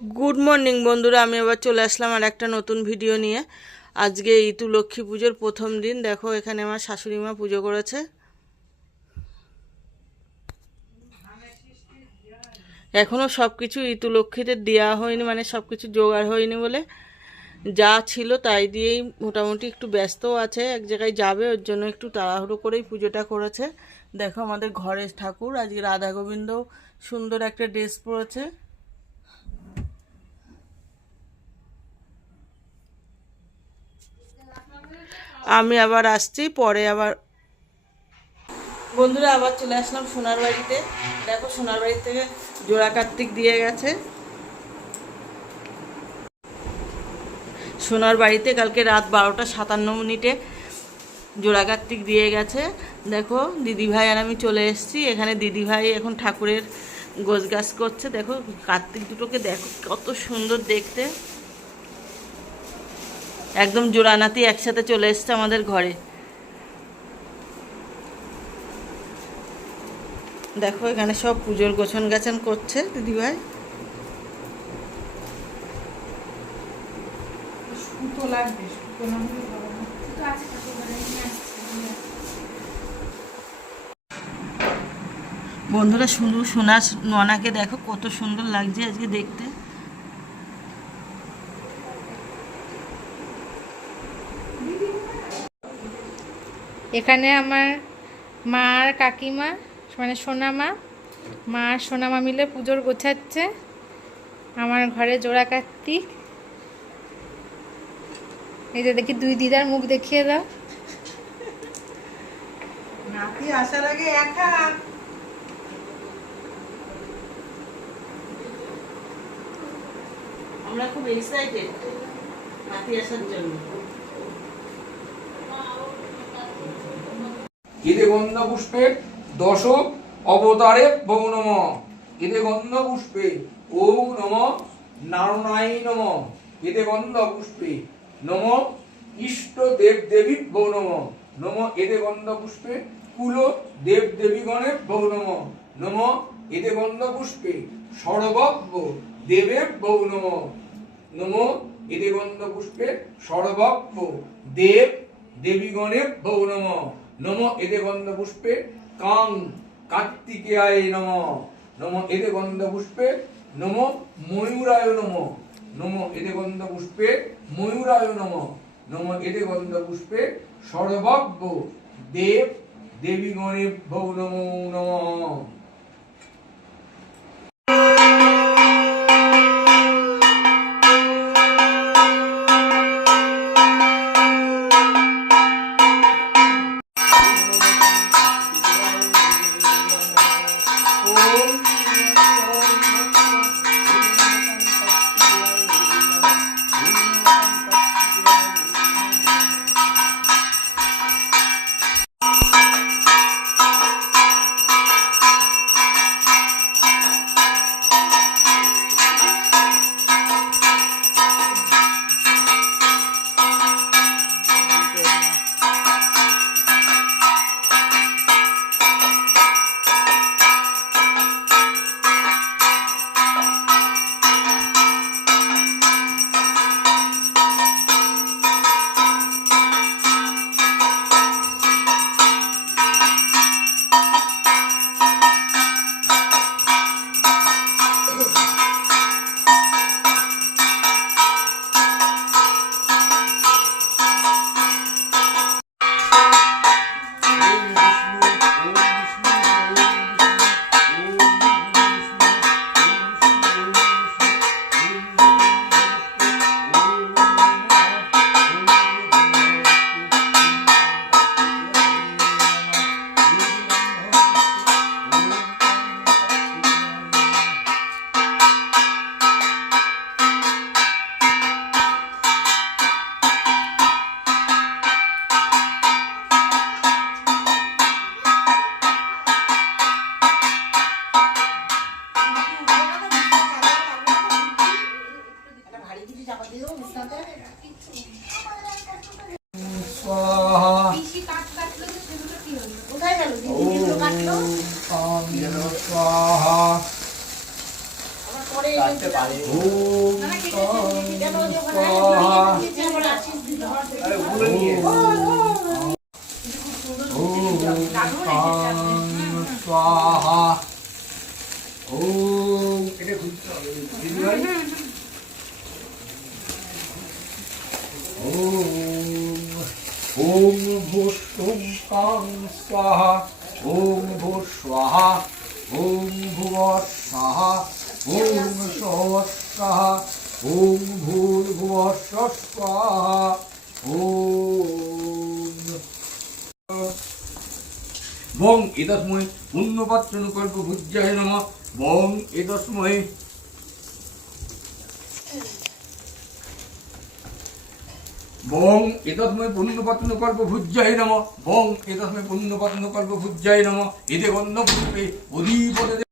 Good morning बंधुरा आमी आबार चले आसलाम और एक नतून भिडियो निये। आज के ईतु लक्ष्मी पुजोर प्रथम दिन। देखो एखाने आमार शाशुड़ी मा पुजो करेछे। एखोनो सबकिछु ईतु लक्ष्मीते देया हयनि, माने सबकिछु जोगाड़ हयनि बोले जा छिलो ताई दिएई मोटामुटी एकटु व्यस्तও আছে, एक জায়গায় যাবে ওর জন্য একটু তাড়াহুড়ো করেই পুজোটা করেছে। দেখো আমাদের ঘরের ঠাকুর আজকে রাধা গোবিন্দ সুন্দর একটা ড্রেস পরেছে। আমি আবার আসছি পরে আবার বন্ধুরা আবার চলে আসলাম সোনার বাড়িতে। দেখো সোনার বাড়ি থেকে জোড়া কার্তিক দিয়ে গেছে। সোনার বাড়িতে কালকে রাত 12টা 57 মিনিটে জোড়া কার্তিক দিয়ে গেছে। দেখো দিদিভাই আর আমি চলে এসেছি এখানে। দিদিভাই এখন ঠাকুরের গোছগাছ করছে। দেখো কার্তিক দুটোকে দেখো কত সুন্দর দেখতে, একদম জোড়া নাতি একসাথে চলে এসেছে আমাদের ঘরে। দেখো এখানে সব পুজোর গোছন গাছন করছে দিদিভাই। বন্ধুরা শুধু সোনার ননাকে দেখো কত সুন্দর লাগছে আজকে দেখতে। এখানে আমার মা আর কাকিমা মানে সোনামা, মা আর সোনামা মিলে পুজোর গোছাচ্ছে। আমার ঘরে জোড়া কার্তিক। এই যে দেখি দুই দিদার মুখ দেখিয়ে দাও। নাতি আসার আগে একা আমরা খুব এক্সাইটেড নাতি আসার জন্য। ইদে গন্ধ পুষ্পে দশ অবতারে ভৌ নম। ইদে গন্ধ পুষ্পে ওম নম নারায়ণায় নম। ইদে গন্ধ পুষ্পে নম ইষ্ট দেব দেবী ভৌ নম। নম এদে গন্ধ পুষ্পে কুল দেব দেবীগণে ভৌ নম। নম এদে গন্ধ পুষ্পে সর্বজ্ঞ দেবে ভৌ নম। নম এদে গন্ধ পুষ্পে সর্বজ্ঞ দেব দেবীগণে ভৌ নম। নম এদে গন্ধ পুষ্পে কাং কার্তিকেয়ায় নম। নম এদে গন্ধ পুষ্পে নম ময়ূরায় নম। নম এদে গন্ধ পুষ্পে ময়ূরায় নম। নম এদে গন্ধ পুষ্পে সর্বজ্ঞ দেব দেবীগণে ভৌ নমো নমঃ। स्वाहा ओम এটা খুলতে হবে দিদিভাই ओम भूष्टुं कां स्वाहा ओम भूस्वाहा ओम भुवः स्वाहा ओम स्वः स्वाहा ओम भूर्भुवः स्वाहा ओम বং এতস্মৈ পুণ্যপাত্রনুকল্প ভুজ্যায় নমঃ বং এতস্মৈ বং এতস্মৈ পুণ্যপাত্রনুকল্প ভুজ্যায় নমঃ বং এতস্মৈ পুণ্যপাত্রনুকল্প ভুজ্যায় নমঃ এতে গন্ধ পুষ্পে অধিপদে